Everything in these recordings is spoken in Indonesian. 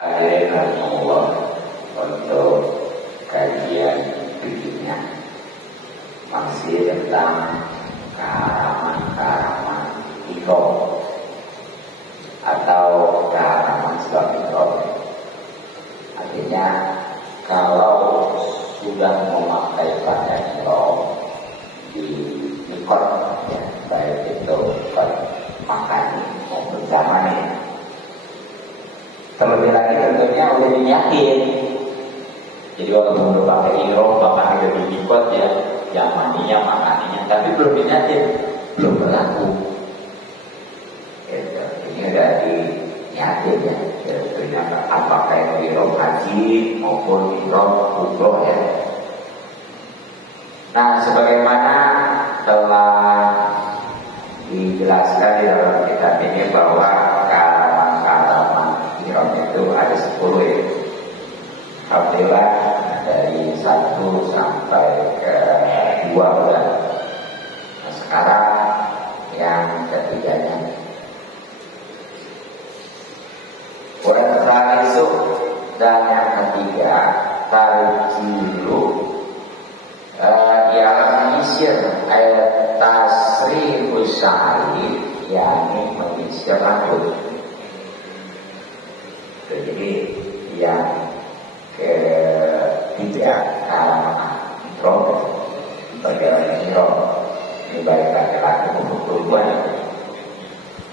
Hadirin Allah untuk kajian berikutnya masih tentang keharaman ihram atau keharaman sebab ihram. Artinya kalau sudah memakai pakaian ihram di mikot, ya, baik itu makan maupun zaman, terlebih lagi tentunya udah dinyakin. Jadi walaupun udah pakai ihram, bahkan udah diikut ya, yang mandinya, makannya, tapi belum dinyakin, belum berlaku. Gitu. Ini udah dinyakin ya. Ternyata apakah itu ihram haji maupun ihram umroh ya. Nah, sebagaimana telah dijelaskan di dalam kitab ini bahwa ihram itu ada 10 ya. Alhamdulillah dari 1 sampai ke 2 udah. Nah, sekarang yang ketiganya. Kemudian tarisu dan yang ketiga tarjilu ialah menyisir ayat tasrihu sya'ri, yakni menyisir rambut. Jadi yang ketiga keharaman ihram, perjalanan ihram ini baik laki-laki maupun perempuan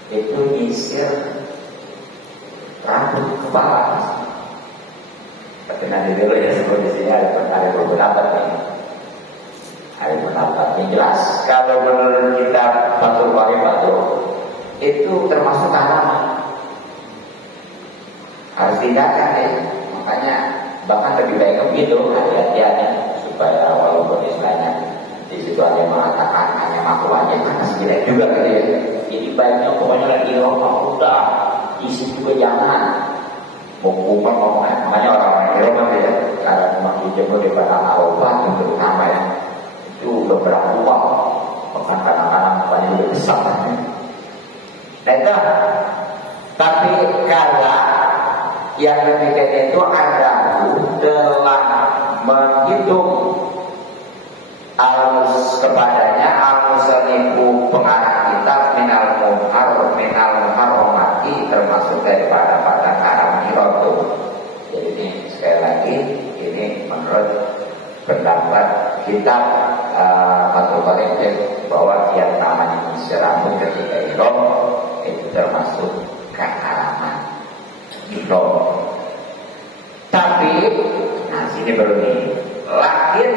itu nyisir rambut kepala. Tapi nanti dulu ya, sebelum di sini ada beberapa nih. Ada beberapa yang jelas. Kalau menurut kita Fathul Bari itu termasuk keharaman, harus tindakan ya. Makanya bahkan lebih baik begitu hati-hatiannya, supaya walaupun istilahnya di situ ada yang mengatakan hanya makruh aja, karena jelek juga gitu ya. Jadi baiknya pokoknya lagi ihram udah isi juga jangan bukan makanya orang-orang ihram ya, karena memang dijemur di padang Arafah terutama ya, itu beberapa uang, bahkan kadang-kadang banyak lebih besar. Nah itu, tapi kalau yang ketiga itu adalah telah menghitung alus kepadanya al-musanifu pengarang kitab minal muharramati, termasuk daripada keharaman ihram itu. Jadi ini sekali lagi ini menurut pendapat kitab Fathul Bari bahwa yang namanya menyisir rambut ketika ihram itu termasuk keharaman ihram. Tapi nah sini baru nih, lakin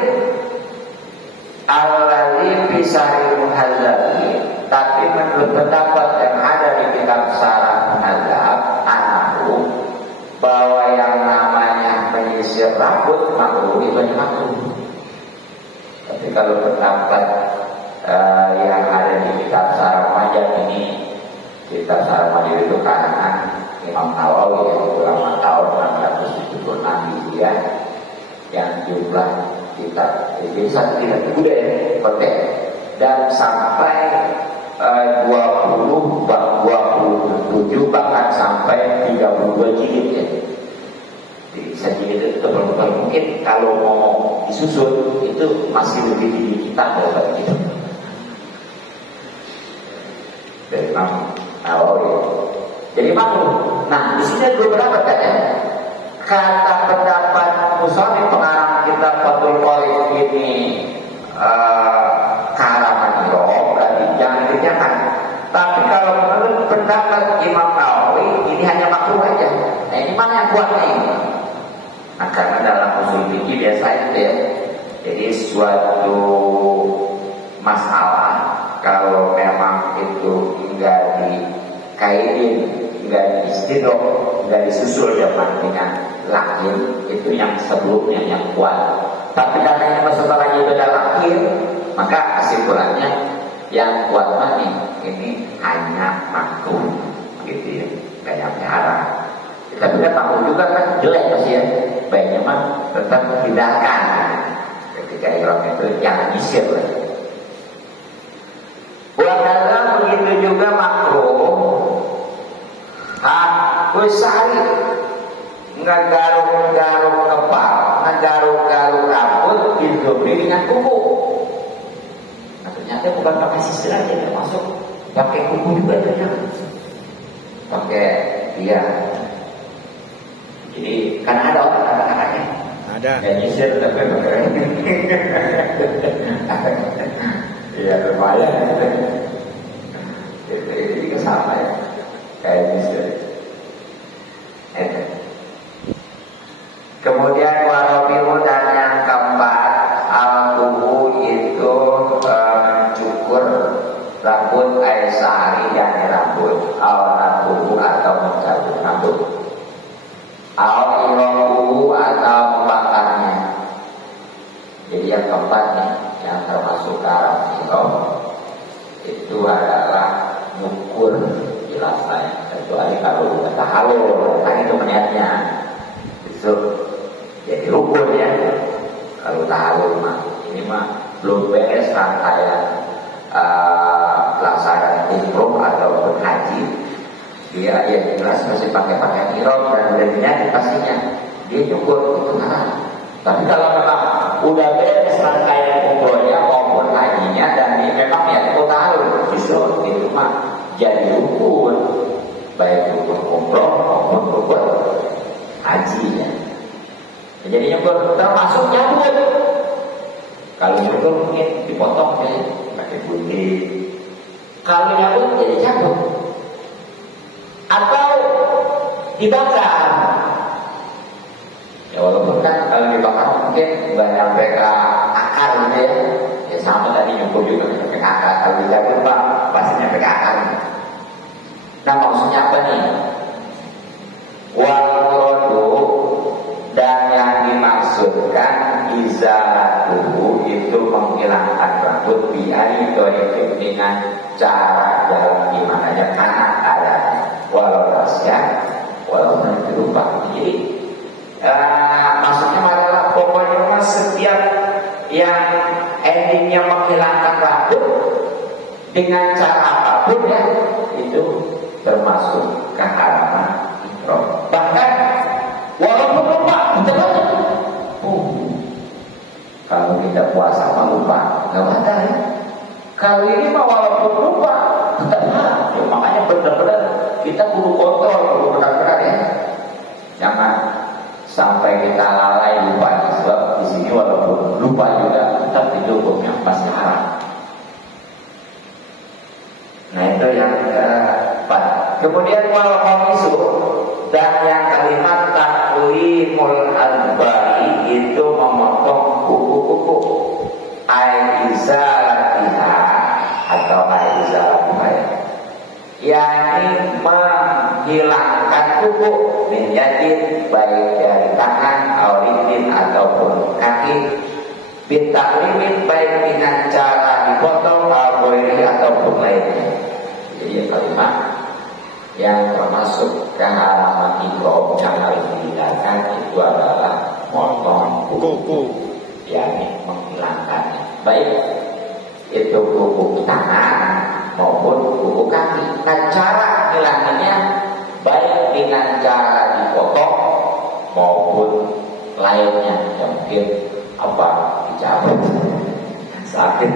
alladzi bisari muhadzab, tapi menurut pendapat yang ada di kitab Sarah Muhadzab anahu, bahwa yang namanya menyisir rambut makruh itu hanya makruh. Tapi kalau pendapat yang ada di kitab Sarah Muhadzab ini, kitab Sarah Muhadzab itu karangan Imam Nawawi yang ulama tahun 676 Hijriah, yang jumlah kitab bisa tidak mudah ya, dan sampai 27 bahkan sampai 32 jilid ya. Jadi sajilid itu betul-betul mungkin kalau mau disusun itu masih lebih tinggi kita daripada kita. Dari Imam Nawawi. Jadi makruh. Nah, di sini ada beberapa ya. Kata pendapat musannif pengarang kitab Fathul Bari ini keharaman ihram, berarti jangan dikerjakan. Tapi kalau menurut pendapat Imam Nawawi ini hanya makruh aja. Nah, ini mana yang kuat nih? Nah, karena dalam usul fikih biasa itu ya. Jadi suatu masalah kalau memang itu enggak dikaidin, enggak istidrok, enggak disusul dengan lakin, itu yang sebelumnya yang kuat. Tapi katanya setelah lagi beda lakin, maka kesimpulannya yang kuat nih ini hanya makruh, gitu ya, kayak haram. Tapi kan makruh juga kan jelek pasti ya. Baiknya mah tetap hindarkan ketika ihram itu jangan nyisir lah. Buat begitu juga makruh Kusari ngegaruk-garuk kepala, ngegaruk-garuk rambut ditutupi dengan kuku. Nah, ternyata bukan pakai sisir aja, termasuk pakai kuku juga ternyata. Pakai jadi kan ada orang kata-katanya. Ada. Ya nyisir tapi pakai. Iya lumayan. Jadi sama ya, kayak nyisir. Kemudian warabiu dan yang keempat al-tuhu itu mencukur rambut air sehari yakni rambut al-natuhu atau mencabut rambut al-irohu atau membakarnya. Jadi yang keempat nih yang termasuk arah itu adalah nyukur jelas kecuali kalau kata halul kan itu niatnya itu jadi rukun ya. Kalau halul mah ini mah belum beres rangkaian pelaksanaan umroh ataupun haji. Dia ya jelas masih pakai pakaian ihram dan udah niat pastinya dia nyukur itu halal. Tapi kalau memang udah beres rangkaian umrohnya maupun hajinya dan ini memang ya itu halul justru itu mah jadi rukun baik rukun umroh maupun rukun haji ya. Jadi nyukur termasuk nyabut. Kalau nyukur mungkin dipotong ya pakai gunting. Kalau nyabut jadi cabut atau dibakar. Ya walaupun kan kalau dibakar mungkin banyak mereka akar gitu ya. Ya sama tadi nyukur juga pakai akar. Kalau dicabut pak pastinya pakai akar. Nah maksudnya apa nih? Wal muradu dan yang dimaksudkan izalatuhu itu menghilangkan rambut biari itu dengan cara jalan gimana aja karena ada walau rahasia walau nanti lupa. Jadi maksudnya adalah pokoknya setiap yang endingnya menghilangkan rambut dengan cara apapun ya itu termasuk keharaman ihram. Bahkan walaupun lupa betul. Kalau kita puasa mah lupa nggak batal ya. Kalau ini mah walaupun lupa tetap haram. Ya, makanya benar-benar kita kudu kontrol, kudu benar-benar ya. Jangan sampai kita lalai lupa. Sebab di sini walaupun lupa juga tetap itu hukumnya masih haram. Nah itu yang keempat. Kemudian wal khamisu dan yang kalimat taklimul albari itu memotong kuku-kuku aizalatiha atau aizalatiha yakni menghilangkan kuku menjadi baik dari tangan, auritin ataupun kaki bitaklimin baik dengan cara dipotong algoiri ataupun lainnya. Jadi kalimat yang termasuk keharaman ihram yang harus dihindarkan itu adalah potong kuku, yakni menghilangkannya, baik itu kuku tangan maupun kuku kaki. Nah cara hilangnya baik dengan cara dipotong maupun lainnya, yang mungkin apa dicabut sakit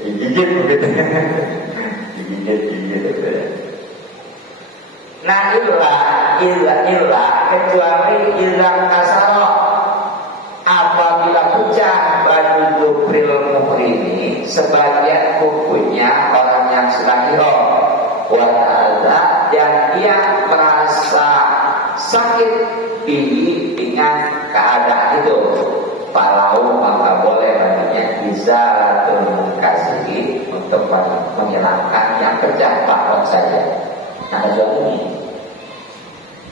digigit begitu. Digigit gitu ya. Nah illa kecuali ilang kasaro apabila hujan baju dubril muhrimi sebagian kukunya orang yang sedang ihram wa ta'ala dan dia merasa sakit ini dengan keadaan itu palau maka boleh baginya izalatul kasih untuk menghilangkan yang pecah pakon saja. Nah kecuali ini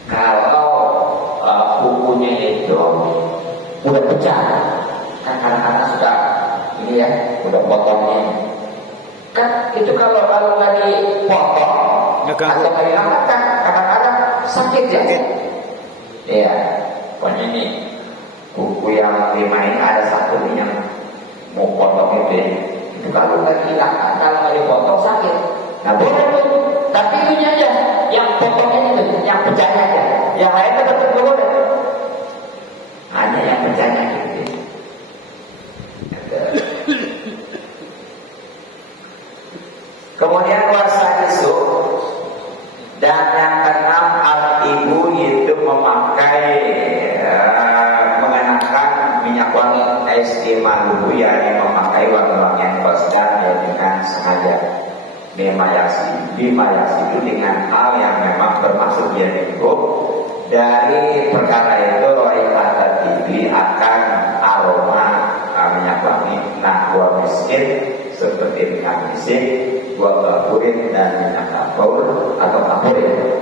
kalau kukunya itu udah pecah kan kadang-kadang sudah ini ya udah potongnya kan itu kalau nggak dipotong atau nggak dihilangkan kan kadang-kadang sakit ya. Iya pokoknya ini kuku yang 5 ini ada satu nih yang mau potong itu ya. Itu kalau nggak dihilangkan, kalau nggak dipotong sakit. Nah boleh tuh, tapi itunya aja yang potongnya itu, yang pecahnya aja. Yang lain tetap boleh. Hanya yang percaya gitu. Kemudian wasadisu, dan yang keenam al-ibu itu memakai mengenakan minyak wangi istimaluhu, yakni memakai wangi-wangian kosdar ya dengan sengaja. Bimayasi itu dengan hal yang memang bermaksud dia itu dari perkara itu roihata tibi akan aroma minyak wangi nahwa miskin seperti minyak miskin, dua kapurin dan minyak kapur atau kapurin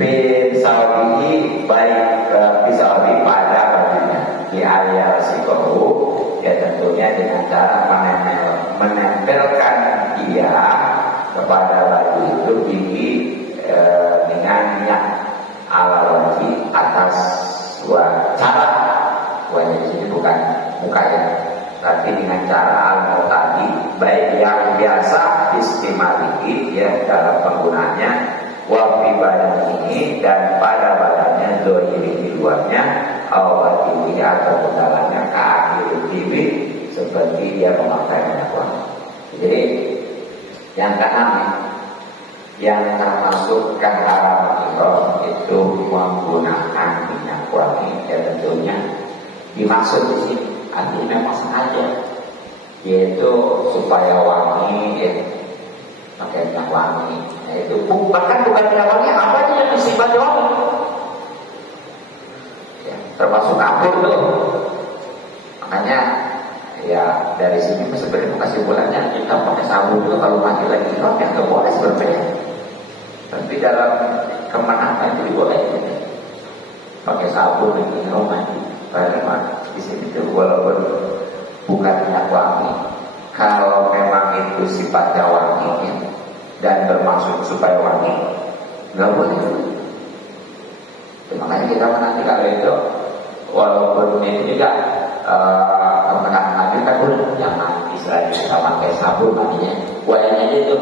pisawi baik pisawi pada bajunya di area sikohu ya tentunya dengan cara menempelkan dia kepada baju itu tinggi dengan minyak ala wajib atas dua cara. Wajib di sini bukan mukanya, tapi dengan cara al-mu'tadi baik yang biasa istimali ya dalam penggunaannya wafi badan ini dan pada badannya dohiri di luarnya awal ini atau dalamnya ke akhir TV seperti dia memakai minyak wangi. Jadi yang keenam yang termasuk haram itu menggunakan minyak wangi ya tentunya dimaksud di sini artinya memang sengaja yaitu supaya wangi ya pakai minyak wangi. Nah, itu bahkan bukan minyak wangi apa aja yang disimpan wangi ya, termasuk kapur tuh. Makanya ya dari sini sebenarnya kesimpulannya kita pakai sabun itu kalau mati lagi itu ya nggak boleh sebenarnya, tapi dalam kemenangan itu boleh pakai sabun ini mati. Karena di sini itu walaupun bukan minyak wangi, kalau memang itu sifatnya wangi dan bermaksud supaya wangi nggak boleh. Makanya kita menanti kalau itu walaupun itu juga kemenangan kan boleh jangan istilahnya kita pakai sabun mandinya wayanya aja itu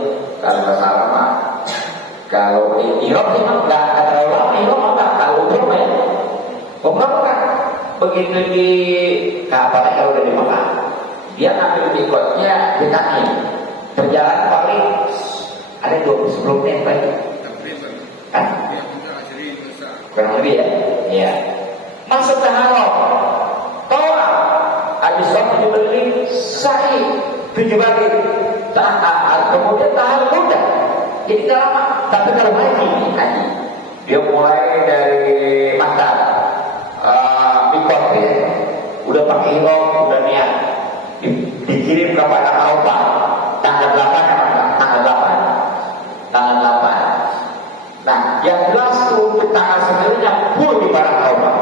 kalau masalah mah kalau iroh memang nggak terlalu lama iroh nggak kalau umroh ya umroh kan begitu di kapalnya kalau udah di Mekah dia ngambil mikotnya di kaki perjalanan paling ada 20 menit kan kurang lebih ya iya masuk ke haram habis waktu dibeli sa'i 7 kali kemudian tahan muda jadi tidak lama. Tapi kalau haji dia mulai dari mata mikot ya udah pakai ihram udah niat dikirim kepada Arafah tanggal 8. Nah yang jelas untuk tanggal 9 full di barang Arafah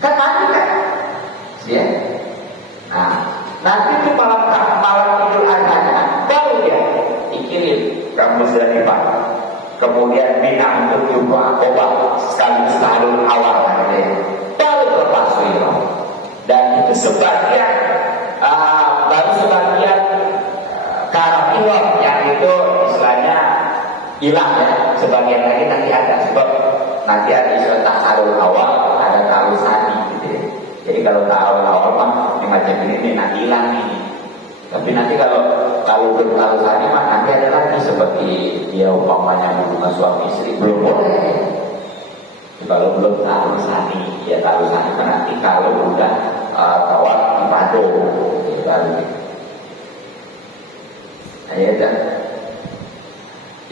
kan nanti kan ya. Nah, nanti itu malam Idul Adha baru dia dikirim ke Musdalifah. Kemudian Mina untuk jumpa obat sekaligus tahun awal nanti baru terlepas itu. Dan itu sebagian baru sebagian karam ihram yang itu istilahnya hilang ya. Sebagian lagi nanti ada sebab nanti ada istilah tahun awal ada tahun sani gitu ya. Jadi kalau awal-awal mah macam ini nanti hilang nih. Tapi nanti kalau belum tahu tadi mah nanti ada lagi seperti dia umpamanya hubungan suami istri belum boleh. Kalau belum tahu sani ya tahu sani kan nanti kalau udah tawaf di padu baru. Ya,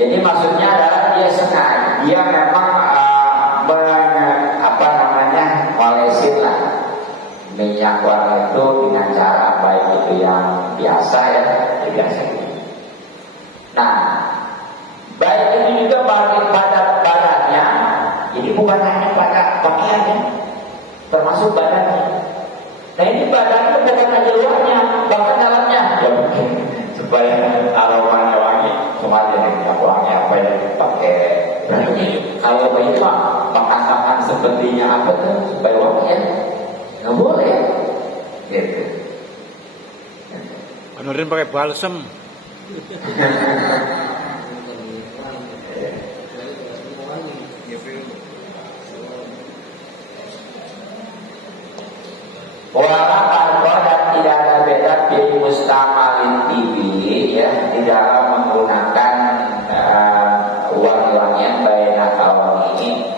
jadi maksudnya adalah dia sengaja dia memang malesin lah minyak wangi itu dengan cara baik itu yang biasa ya biasa ini. Nah baik ini juga bagi pada badannya, jadi bukan hanya pada pakaiannya, termasuk badannya. Nah ini badannya bukan hanya luarnya, bahkan dalamnya. Ya mungkin supaya aromanya wangi, semuanya minyak wangi apa yang pakai berarti kalau itu mengatakan sepertinya apa tuh supaya wangi ya. Nggak boleh gitu. Benerin pakai balsem. bil mustamalin tibi ya di dalam menggunakan wangi-wangian baina kaum ini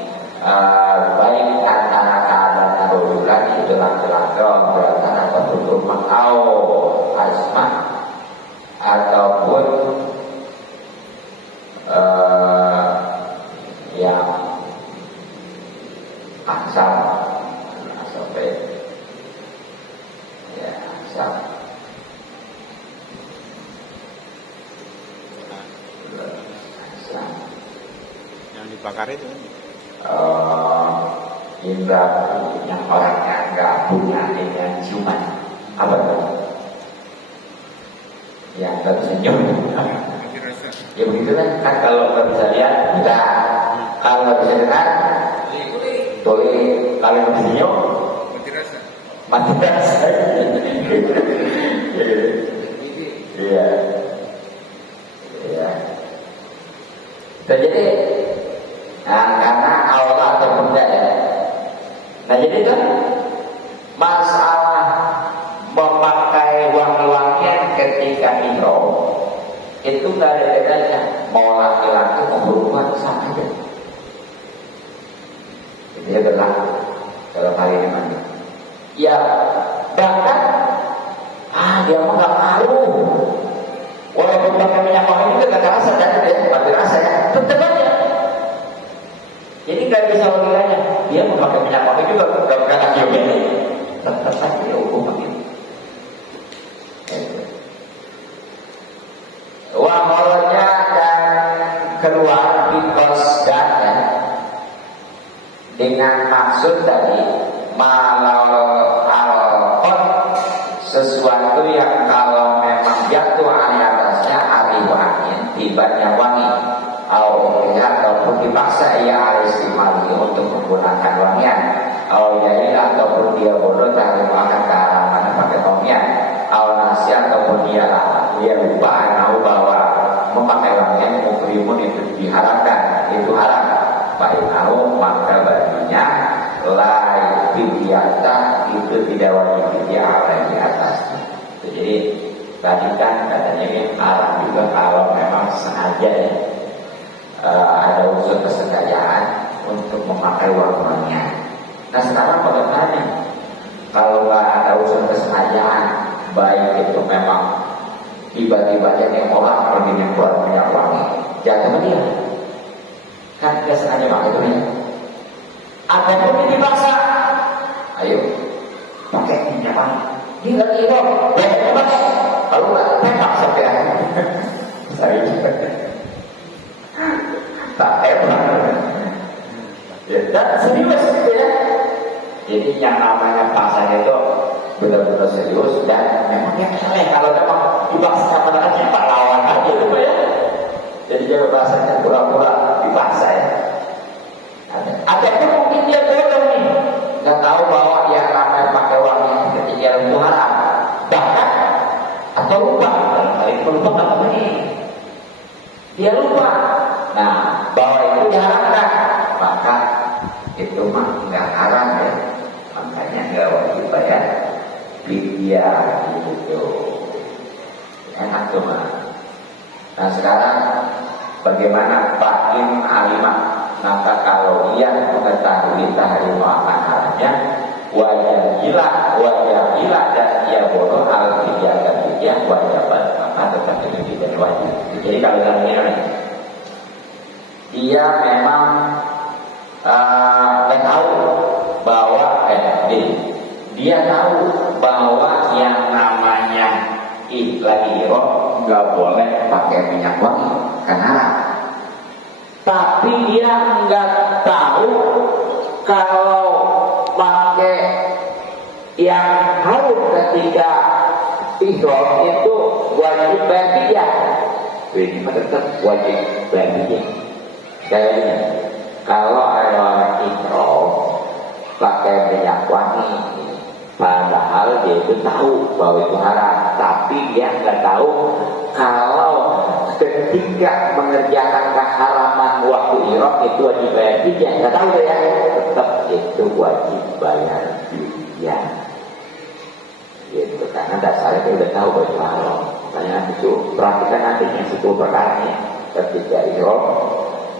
baik antara kaabah dan rojulan itu laki-laki beratan atau tutur makau asma ataupun yang asal sampai ya asal yang dibakar itu indra yang orangnya nggak punya dengan ciuman apa tuh yang nggak bisa nyium ya begitu kan kalau nggak bisa lihat enggak kalau nggak bisa dengar boleh kalau nggak bisa nyium mati rasa iya iya dan jadi karena Allah atau benda ya. Nah jadi kan masalah memakai wangi-wangian ketika ihram itu nggak ada bedanya mau laki-laki mau perempuan sama aja. Jadi adalah dalam hal ini mandi. Ya bahkan dia mah nggak ngaruh. Walaupun pakai minyak wangi itu nggak terasa dan dia rasa ya tetap aja. Jadi nggak bisa menilainya. Dia memakai minyak wangi juga nggak akan cium ini. Tetap saja hukum ini. Waholonya dan keluar di kos dan dengan maksud tadi malau alkot sesuatu yang kalau memang jatuh di atasnya arihu angin tibanya wangi ataupun dipaksa ia harus dimali untuk menggunakan wangian ataupun dia bodoh cari makan ke arah mana pakai wangian nasi ataupun dia lupa tahu bahwa memakai wangian mukrimun itu diharamkan itu haram baik tahu maka baginya lain biasa itu tidak wajib dia ada di atasnya. Jadi tadi kan katanya yang haram juga kalau memang sengaja ya ada unsur kesengajaan untuk memakai wangian. Nah sekarang bagaimana kalau nggak ada unsur kesengajaan, baik itu memang tiba-tiba jadi orang pergi keluar minyak wangi, jatuh dia kan dia sengaja pakai itu ya. Ada pun dipaksa, ayo pakai minyak wangi. Tinggal itu, ya pakai. Kalau nggak tembak sampai akhir. Saya juga tak hebat. Ya, dan serius gitu ya. Jadi yang namanya pasar itu benar-benar serius dan memang yang salah kalau memang dipaksa pada aja pak lawan aja itu ya. Jadi jangan bahasanya pura-pura dipaksa ya. Ada pun mungkin dia bodoh nih, nggak tahu bahwa yang namanya pakai wangi ketika itu haram, bahkan atau lupa, lupa apa ini? Dia lupa. Nah, bahwa itu diharamkan, maka itu mah nggak haram ya, makanya nggak wajib bayar fidyah gitu. Enak tuh mah. Nah sekarang bagaimana Fahim alimah? Maka kalau dia mengetahui tahrim akan haramnya, wajah gila dan dia bodoh hal fidyah dan fidyah wajiban, maka tetap itu tidak wajib. Jadi kalau ini dia memang tahu bahwa dia tahu bahwa yang namanya lagi ihram nggak boleh pakai minyak wangi karena haram. Tapi dia nggak tahu kalau pakai yang harum ketika ihram itu wajib bayar. Ini tetap wajib bayar. Kayaknya kalau orang ihram pakai minyak wangi, padahal dia itu tahu bahwa itu haram, tapi dia nggak tahu kalau ketika mengerjakan keharaman waktu ihram itu wajib bayar fidyah, nggak tahu ya, tetap itu wajib bayar fidyah. Gitu, karena dasarnya kita udah tahu baju haram. Makanya itu perhatikan nanti yang 10 perkara ini ketika ihram,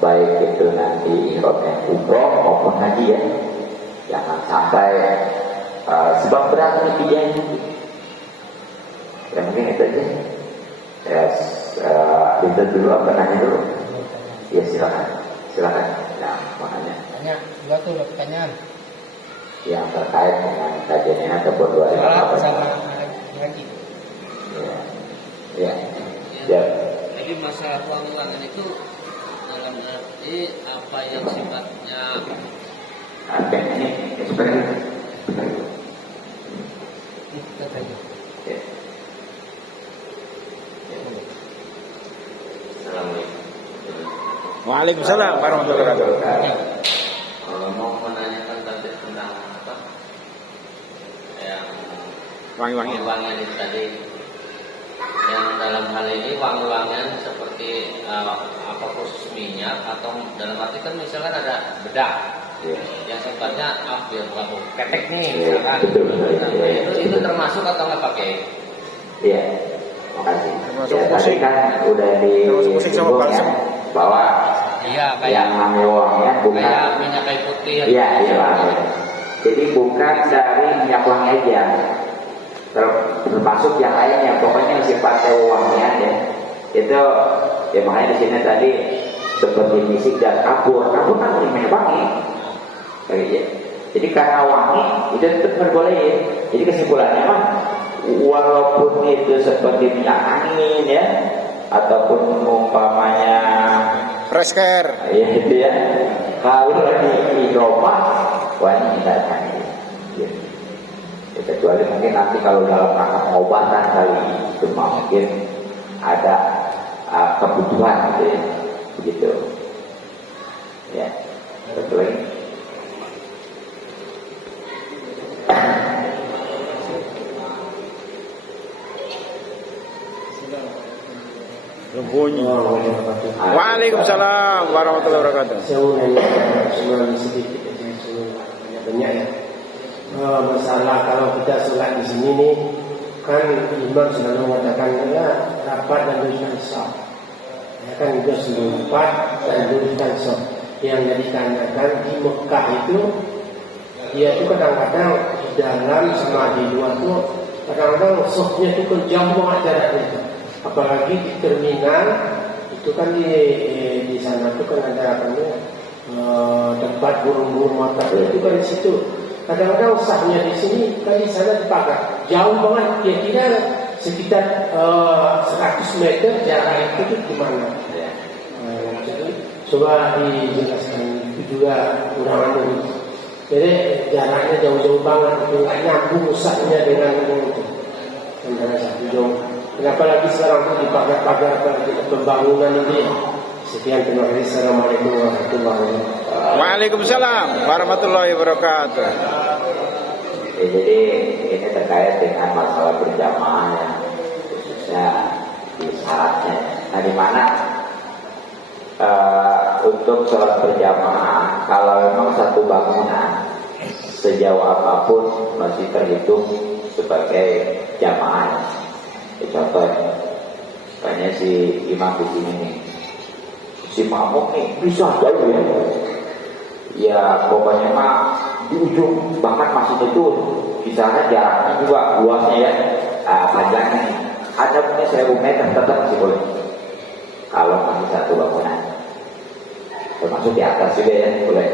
baik itu nanti ihramnya umroh maupun haji ya. Jangan sampai sebab berat ini pilihannya. Ya mungkin itu aja. Kita dulu apa nanya dulu? Ya silakan. Nah makanya. Tanya, enggak tuh pertanyaan. Yang terkait dengan kajiannya ataupun doa apa sama lagi. Ya. Jadi masalah uang-uangan itu dalam arti apa yang sifatnya Oke, ini seperti itu. Ya. Assalamualaikum. Waalaikumsalam warahmatullahi wabarakatuh. Kalau mau menanyakan tadi tentang apa yang Wangi-wangi. wangi-wangian itu tadi, yang dalam hal ini wangi-wangian seperti apa khusus minyak atau dalam arti kan misalkan ada bedak Ya. yang sifatnya biar bukan ketek nih Iya, misalkan. betul. Nah, Iya. itu termasuk atau nggak pakai? Iya, makasih. Termasuk Ya, tadi musik. kan udah Termasuk musik sama disinggung balsam. ya, bahwa Iya yang kayak namanya uangnya bukan. kayak minyak kayu putih. Iya, Pak. Jadi bukan dari minyak wangi aja, termasuk yang lainnya. Pokoknya sifatnya wangian ya. Itu ya makanya di sini tadi seperti misik dan kapur. Kapur kan minyak wangi. Ya. Jadi karena wangi itu tetap berboleh. Jadi kesimpulannya mah walaupun itu seperti minyak angin ya ataupun umpamanya Fresker. ya itu ya kalau di Roma wangi tidak angin. Ya. Ya, kecuali mungkin nanti kalau dalam rangka pengobatan kali itu mungkin ada kebutuhan gitu ya begitu ya. Betul lagi. Bunyi. Waalaikumsalam warahmatullahi wabarakatuh. Saya mau nanya cuma sedikit aja, cuma banyak ya. Masalah kalau kita sholat di sini nih, kan imam selalu mengatakan ya rapat dan luruskan shaf. Ya kan itu rapat dan luruskan shaf. Yang ditanyakan di Mekah itu, dia itu kadang-kadang di dalam sama di luar tuh kadang-kadang shafnya itu kejam banget jaraknya. Apalagi di terminal itu kan di sana tuh kan ada tempat burung-burung mata itu kan di situ. Kadang-kadang sahnya di sini kan di sana dipakai jauh banget, kira-kira sekitar 100 meter jarak itu gimana? Jadi coba dijelaskan itu juga kurang anu. Jadi jaraknya jauh-jauh banget, itu nggak nyambung sahnya dengan itu. Antara satu jauh. Kenapa lagi sekarang itu dipagar-pagar pembangunan ini? Sekian, terima kasih. Assalamualaikum warahmatullahi wabarakatuh. Waalaikumsalam warahmatullahi wabarakatuh. Ya, jadi ini terkait dengan masalah berjamaah ya, khususnya di syaratnya. Nah, di mana untuk sholat berjamaah, kalau memang satu bangunan sejauh apapun masih terhitung sebagai jamaah. Contohnya, banyak si imam di sini nih, si makmum nih bisa jauh ya. Ya pokoknya mah di ujung bahkan masih itu misalnya jaraknya juga luasnya ya, panjangnya nih. Ada punya 1000 meter tetap masih boleh. Kalau masih satu bangunan, termasuk di atas juga ya boleh.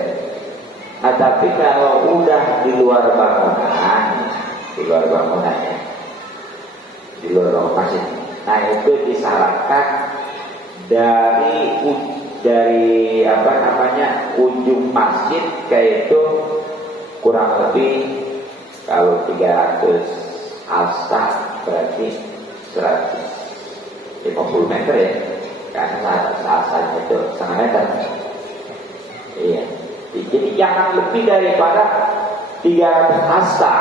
Nah tapi kalau udah di luar bangunannya, di luar lokasi, nah itu disyaratkan dari apa namanya ujung masjid kayak itu kurang lebih kalau 300 alsa berarti 150 meter ya, karena alsanya itu setengah meter. Iya, jadi jangan lebih daripada 300 alsa.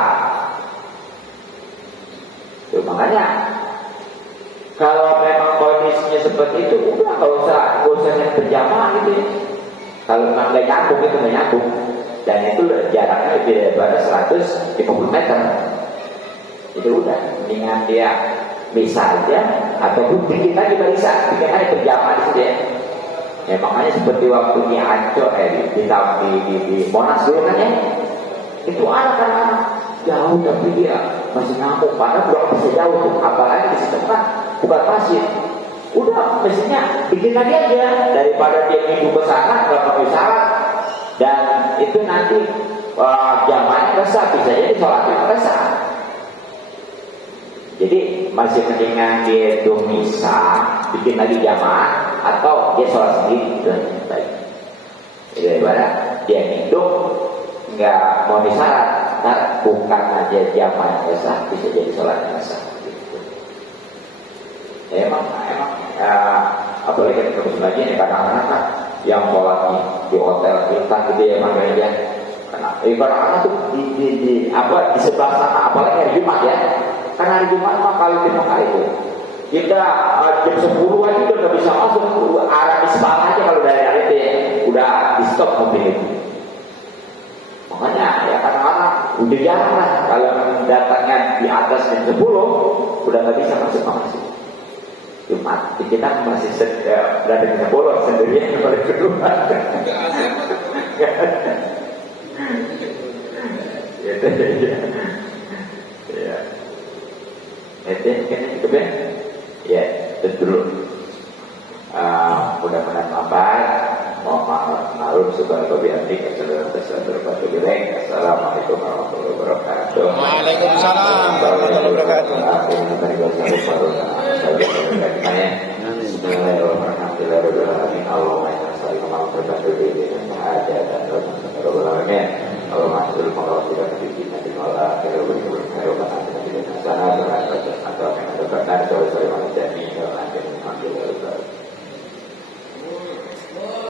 Tuh, makanya kalau memang kondisinya seperti itu, udah nggak usah yang berjamaah gitu ya. Kalau memang nggak nyambung itu nggak nyambung, dan itu jaraknya lebih daripada 150 meter. Itu udah, mendingan dia bisa aja ataupun bikin lagi bisa, bikin aja berjamaah di situ ya. Ya makanya seperti waktu di Ancol di Monas dulu kan ya, itu anak-anak jauh tapi dia masih ngamuk, padahal belum bisa jauh tuh, apalagi di situ kan bukan pasir. Udah mestinya bikin lagi aja daripada dia minggu ke sana nggak pakai syarat, dan itu nanti jamaahnya resah, bisa jadi sholatnya resah. Jadi masih mendingan dia itu bisa bikin lagi jamaah atau dia sholat sendiri itu yang baik. Jadi daripada dia hidup nggak mau disyarat, nah bukan aja jamaah resah, bisa jadi sholatnya resah. Gitu. Emang apalagi terus lagi nih kadang-kadang kan yang sholatnya di hotel kita gitu ya makanya karena kadang-kadang tuh di sebelah sana apalagi hari Jumat ya, karena hari Jumat mah kalau di Mekah itu kita jam 10 aja udah nggak bisa masuk arah Isbah aja kalau dari RT udah di stop mobil itu. Makanya ya kadang-kadang udah jarang lah kalau datangnya di atas jam 10 udah nggak bisa masuk. Jumat kita masih berada di bolong sendirian kembali ke rumah. Ya, itu kan itu kan? Ya, betul. Mudah-mudahan mohon maaf sebagai biadab Assalamualaikum warahmatullahi wabarakatuh. Waalaikumsalam warahmatullahi wabarakatuh. Bismillahirrahmanirrahim.